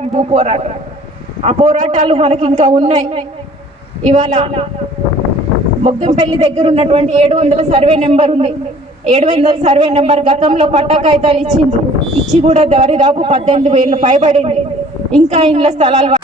పోరాటం భూ పోరాటం. ఆ పోరాటాలు మనకి ఇంకా ఉన్నాయి. ఇవాళ మొగ్గంపల్లి దగ్గర ఉన్నటువంటి 700 సర్వే నెంబర్ ఉంది. 700 సర్వే నెంబర్ గతంలో పట్టా కాగితాలు ఇచ్చి కూడా దాదాపు 18,000 పైబడింది. ఇంకా ఇండ్ల స్థలాలు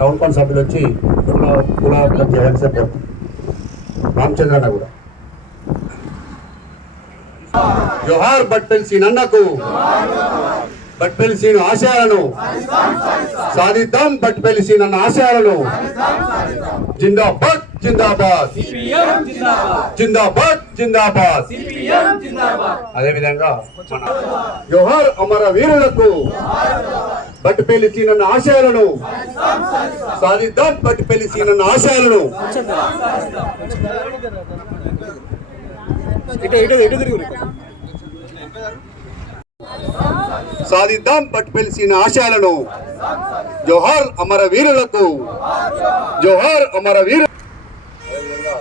టౌన్ కౌన్సిల్ సభ్యులు వచ్చి జగన్ సార్ రామచంద్రన్న కూడా జోహార్ బట్పల్లి సీనన్నకు, బట్పల్లి సీను ఆశయాలను సాధిద్దాం, బట్పల్లి సీనన్న ఆశయాలను. జిందాబాద్ జిందాబాద్ జిందాబాద్ జిందాబాద్. అదేవిధంగా మన జోహార్ అమర వీరులకు, బట్పల్లి సీనన్న ఆశయాలను సాధిద్దాం, బట్పల్లి సీనన్న ఆశయాలను. సాధిద్దాం బట్పల్లి సీన ఆశయాలను. జోహార్ అమర వీరులకు, జోహార్ అమర వీరు. అదేవిధంగా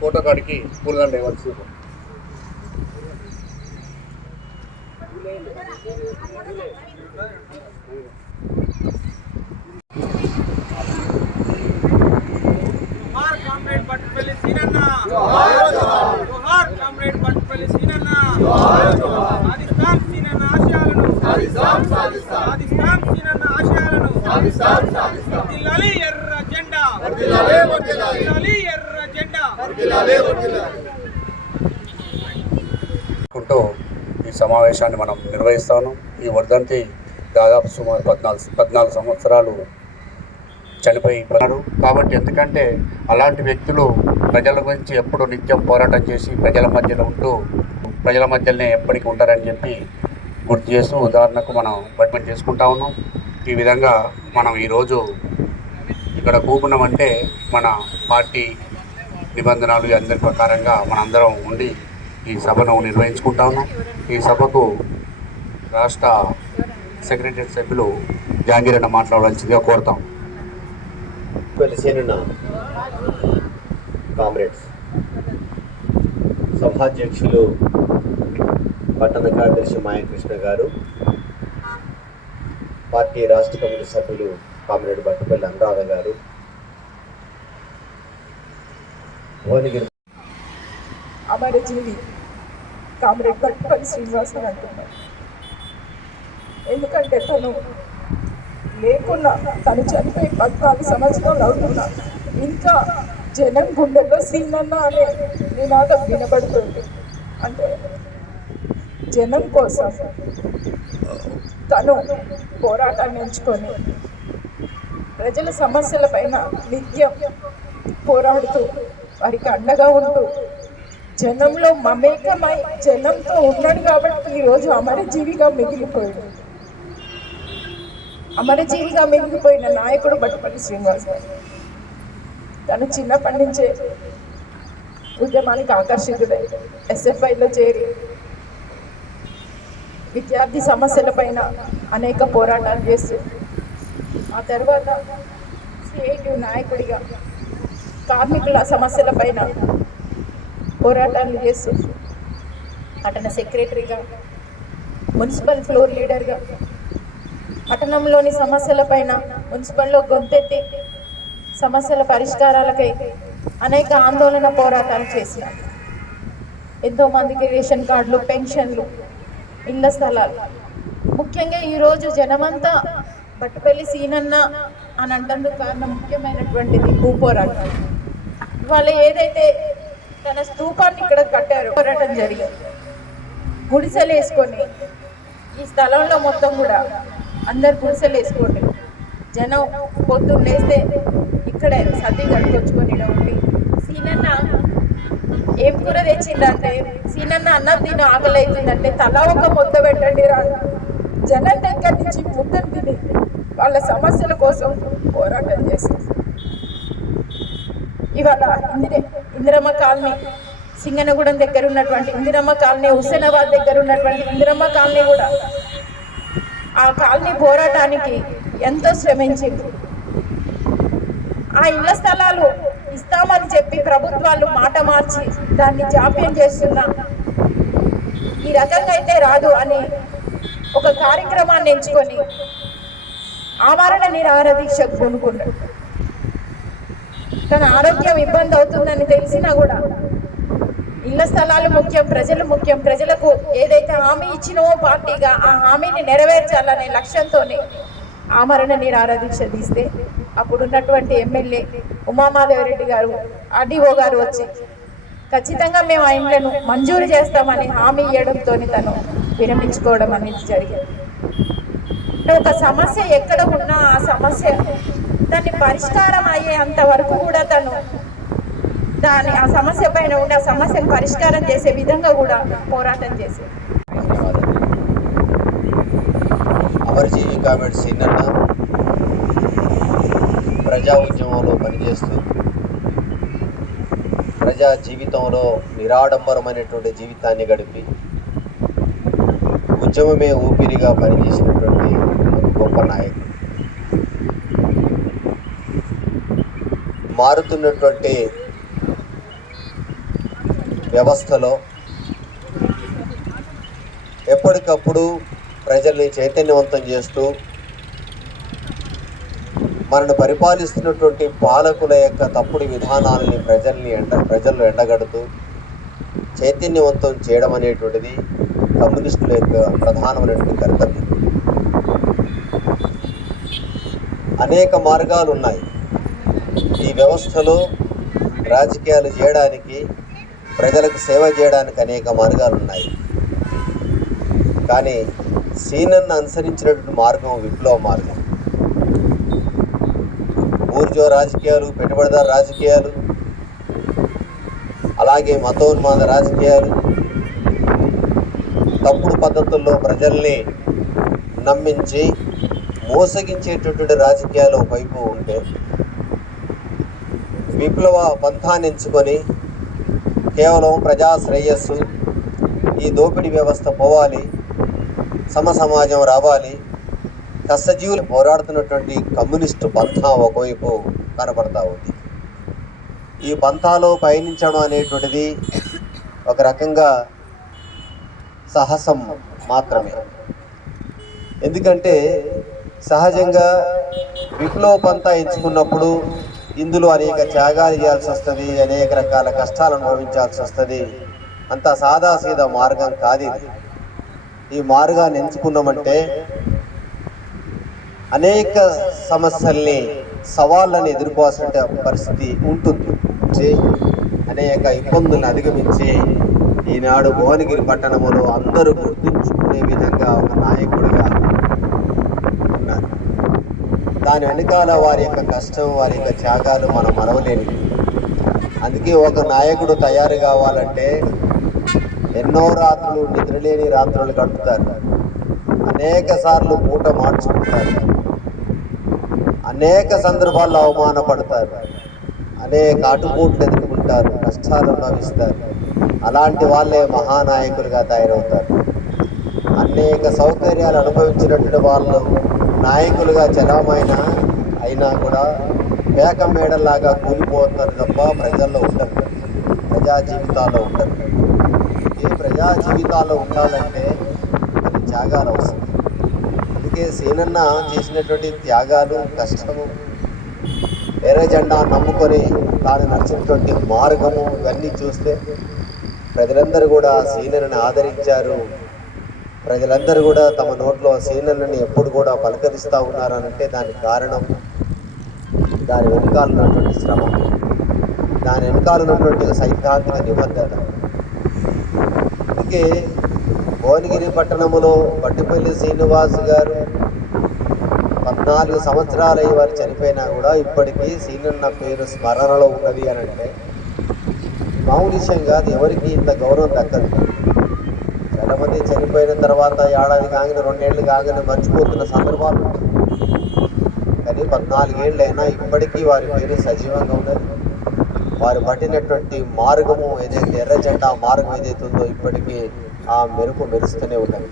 ఫోటో కాడికి పూలదండ ఇవ్వాల్సి. బట్పల్లి సీనన్న, జోహార్ కామ్రేడ్ బట్పల్లి సీనన్న. సాధిస్తాం సీనన్న ఆశయాలను, సాధిస్తాం సీనన్న ఆశయాలను. వర్ధిల్లాలి ఎర్ర జెండా, వర్ధిల్లాలి ఎర్ర జెండా. ఈ సమావేశాన్ని మనం నిర్వహిస్తాను. ఈ వర్ధంతి దాదాపు సుమారు 14 సంవత్సరాలు చనిపోయినాడు కాబట్టి. ఎందుకంటే అలాంటి వ్యక్తులు ప్రజల గురించి ఎప్పుడు నిత్యం పోరాటం చేసి ప్రజల మధ్యలో ఉంటూ ప్రజల మధ్యలోనే ఎప్పటికీ ఉంటారని చెప్పి గుర్తు చేస్తూ ఉదాహరణకు మనం బట్మెంట్ చేసుకుంటా ఉన్నాం. ఈ విధంగా మనం ఈరోజు ఇక్కడ కూకున్నామంటే మన పార్టీ నిబంధనలు అందరి ప్రకారంగా మనందరం ఉండి ఈ సభను నిర్వహించుకుంటా ఉన్నాం. ఈ సభకు రాష్ట్ర సెక్రటరీ సభ్యులు జాంగీరన్న మాట్లాడాల్సిందిగా కోరుతాం. సీనన్న కామ్రేడ్స్ సభాధ్యక్షులు పట్టణ కార్యదర్శి మాయకృష్ణ గారు, పార్టీ రాష్ట్ర కమిటీ సభ్యులు కామ్రేడ్ బట్టుపల్లి అనురాధ గారు, భువనగిరి అమరజీవి కామ్రేడ్ బట్టుపల్లి శ్రీనివాస్ అని అంటున్నారు. ఎందుకంటే తను లేకున్నా, తను చనిపోయి 14 సంవత్సరాలు అవుతున్నా ఇంకా జనం గుండెల్లో సీనన్న అనే నినాదం వినబడుతుంది. అంటే జనం కోసం తను పోరాటాన్ని ఎంచుకొని ప్రజల సమస్యల పైన నిత్యం పోరాడుతూ వారికి అండగా ఉంటూ జనంలో మమేకమై జనంతో ఉన్నాడు కాబట్టి ఈరోజు అమరజీవిగా మిగిలిపోయాడు. అమరజీవిగా మిగిలిపోయిన నాయకుడు బట్టుపల్లి శ్రీనివాస్ గారు. తను చిన్నప్పటి నుంచే ఉద్యమానికి ఆకర్షితుడై ఎస్ఎఫ్ఐలో చేరి విద్యార్థి సమస్యలపైన అనేక పోరాటాలు చేస్తూ ఆ తర్వాత సిఐటియు నాయకుడిగా కార్మికుల సమస్యలపైన పోరాటాలు చేస్తూ పట్టణ సెక్రటరీగా, మున్సిపల్ ఫ్లోర్ లీడర్గా పట్టణంలోని సమస్యలపైన మున్సిపల్లో గొంతెత్తి సమస్యల పరిష్కారాలకై అనేక ఆందోళన పోరాటాలు చేసినారు. ఎంతోమందికి రేషన్ కార్డులు, పెన్షన్లు, ఇళ్ల స్థలాలు. ముఖ్యంగా ఈరోజు జనమంతా బట్టుపల్లి సీనన్న అని అంటందుకు కారణం ముఖ్యమైనటువంటిది భూ పోరాటం. వాళ్ళు ఏదైతే తన స్తూపాన్ని ఇక్కడ కట్టారో పోరాటం జరిగింది. గుడిసెలు వేసుకొని ఈ స్థలంలో మొత్తం కూడా అందరు గుడిసెలు వేసుకోండి. జనం పొద్దున్న లేస్తే ఇక్కడే సర్ది కట్టుకొచ్చుకొని ఉండి సీనన్న ఏం కూర తెచ్చిందంటే, సీనన్న అన్నం తిని ఆకలి అవుతుందంటే తలా ఒక ముద్ద పెట్టండి రా. జనం దగ్గర నుంచి ముద్దను తిని వాళ్ళ సమస్యల కోసం పోరాటం చేసింది. ఇవాళ ఇందిరమ్మ కాలనీ, సింగనగూడెం దగ్గర ఉన్నటువంటి ఇందిరమ్మ కాలనీ, హుస్సేనాబాద్ దగ్గర ఉన్నటువంటి ఇందిరమ్మ కాలనీ కూడా ఆ కాలనీ పోరాటానికి ఎంతో శ్రమించింది. ఆ ఇళ్ల స్థలాలు ఇస్తామని చెప్పి ప్రభుత్వాలు మాట మార్చి దాన్ని జాప్యం చేస్తున్నా ఈ రకంగా అయితే రాదు అని ఒక కార్యక్రమాన్ని ఎంచుకొని ఆమరణ నిరాహార దీక్షకు పూనుకున్నాడు. తన ఆరోగ్యం ఇబ్బంది అవుతుందని తెలిసినా కూడా ఇళ్ల స్థలాలు ముఖ్యం, ప్రజలు ముఖ్యం, ప్రజలకు ఏదైతే హామీ ఇచ్చినవో పార్టీగా ఆ హామీని నెరవేర్చాలనే లక్ష్యంతోనే ఆమరణ నిరాహార దీక్ష తీస్తే అప్పుడున్నటువంటి ఎమ్మెల్యే ఉమామాధవరెడ్డి గారు, ఆర్డీఓ గారు వచ్చి ఖచ్చితంగా మేము ఆ ఇండ్లను మంజూరు చేస్తామని హామీ ఇవ్వడంతో తను విరమించుకోవడం అనేది జరిగింది. ఒక సమస్య ఎక్కడ ఉన్నా ఆ సమస్య దాన్ని పరిష్కారం అయ్యేంత వరకు కూడా తను ఆ సమస్య పైన ఉండే ఆ సమస్యను పరిష్కారం చేసే విధంగా కూడా పోరాటం చేసేది. అమరజీవి కామ్రేడ్ సీనన్న ప్రజా ఉద్యమంలో పనిచేస్తూ ప్రజా జీవితంలో నిరాడంబరమైనటువంటి జీవితాన్ని గడిపి ఉద్యమమే ఊపిరిగా పనిచేసినటువంటి గొప్ప నాయకుడు. మారుతున్నటువంటి వ్యవస్థలో ఎప్పటికప్పుడు ప్రజల్ని చైతన్యవంతం చేస్తూ మనను పరిపాలిస్తున్నటువంటి పాలకుల యొక్క తప్పుడు విధానాలని ప్రజల్లో ఎండగడుతూ చైతన్యవంతం చేయడం అనేటువంటిది కమ్యూనిస్టుల యొక్క ప్రధానమైనటువంటి కర్తవ్యం. అనేక మార్గాలు ఉన్నాయి ఈ వ్యవస్థలో. రాజకీయాలు చేయడానికి, ప్రజలకు సేవ చేయడానికి అనేక మార్గాలు ఉన్నాయి. కానీ సీనన్న అనుసరించినటువంటి మార్గం విప్లవ మార్గం. ఊర్జో రాజకీయాలు, పెట్టుబడిదారు రాజకీయాలు, అలాగే మతోన్మాద రాజకీయాలు, తప్పుడు పద్ధతుల్లో ప్రజల్ని నమ్మించి మోసగించేటటువంటి రాజకీయాలు వైపు ఉంటే, విప్లవ పంథాన్ని ఎంచుకొని కేవలం ప్రజా శ్రేయస్సు, ఈ దోపిడీ వ్యవస్థ పోవాలి, సమాజం రావాలి, కష్టజీవులు పోరాడుతున్నటువంటి కమ్యూనిస్టు పంథా ఒకవైపు కనపడతా ఉంది. ఈ పంథాలో పయనించడం అనేటువంటిది ఒక రకంగా సాహసం మాత్రమే. ఎందుకంటే సహజంగా విప్లవ పంతా ఎంచుకున్నప్పుడు ఇందులో అనేక త్యాగాలు చేయాల్సి వస్తుంది, అనేక రకాల కష్టాలు అనుభవించాల్సి వస్తుంది. అంత సాదాసీదా మార్గం కాదు ఇది. ఈ మార్గాన్ని ఎంచుకున్నామంటే అనేక సమస్యల్ని సవాళ్ళని ఎదుర్కోవాల్సిన పరిస్థితి ఉంటుంది. అనేక ఇబ్బందులను అధిగమించి ఈనాడు భువనగిరి పట్టణంలో అందరూ గుర్తుంచుకునే విధంగా ఒక నాయకుడిగా ఉన్నారు. దాని వెనకాల వారి యొక్క కష్టం, వారి యొక్క త్యాగాలు మనం మరవలేనివి. అందుకే ఒక నాయకుడు తయారు కావాలంటే ఎన్నో రాత్రులు, నిద్రలేని రాత్రులు గడుపుతారు, అనేక సార్లు పూట మార్చుకుంటారు, అనేక సందర్భాల్లో అవమానపడతారు, అనేక ఆటుపోట్లు ఎదుర్కొంటారు, కష్టాలు అనుభవిస్తారు. అలాంటి వాళ్ళే మహానాయకులుగా తయారవుతారు. అనేక సౌకర్యాలు అనుభవించినటువంటి వాళ్ళు నాయకులుగా చలామైన అయినా కూడా మేక మేడలాగా కూలిపోతారు తప్ప ప్రజల్లో ఉండరు, ప్రజా జీవితాల్లో ఉండరు. ఈ ప్రజా జీవితాల్లో ఉండాలంటే కొన్ని త్యాగాలు అవసరం. అందుకే సీనన్న చేసినటువంటి త్యాగాలు, కష్టము, ఎర్ర జెండా నమ్ముకొని తాను నడిచినటువంటి మార్గము ఇవన్నీ చూస్తే ప్రజలందరూ కూడా సీనన్నని ఆదరించారు. ప్రజలందరూ కూడా తమ నోట్లో సీనన్నని ఎప్పుడు కూడా పలకరిస్తూ ఉన్నారనంటే దానికి కారణం దాని వెనకాల ఉన్నటువంటి శ్రమ, దాని వెనకాల ఉన్నటువంటి సైద్ధాంతిక నిబద్ధత. అందుకే భువనగిరి పట్టణంలో బట్టిపల్లి శ్రీనివాస్ గారు 14 సంవత్సరాలు వారు చనిపోయినా కూడా ఇప్పటికీ సీనన్న పేరు స్మరణలో ఉన్నది అని అంటే మామూలు విషయం కాదు. ఎవరికి ఇంత గౌరవం దక్కదు. చాలామంది చనిపోయిన తర్వాత ఏడాది కాగానే 2 ఏళ్ళు కాగానే మర్చిపోతున్న సందర్భాలు. కానీ 14 ఏళ్ళైనా ఇప్పటికీ వారి పేరు సజీవంగా ఉన్నది. వారు పట్టినటువంటి మార్గము ఏదైతే ఎర్ర జెండా మార్గం ఏదైతే ఉందో ఇప్పటికీ ఆ మెరుపు మెరుస్తూనే ఉన్నది.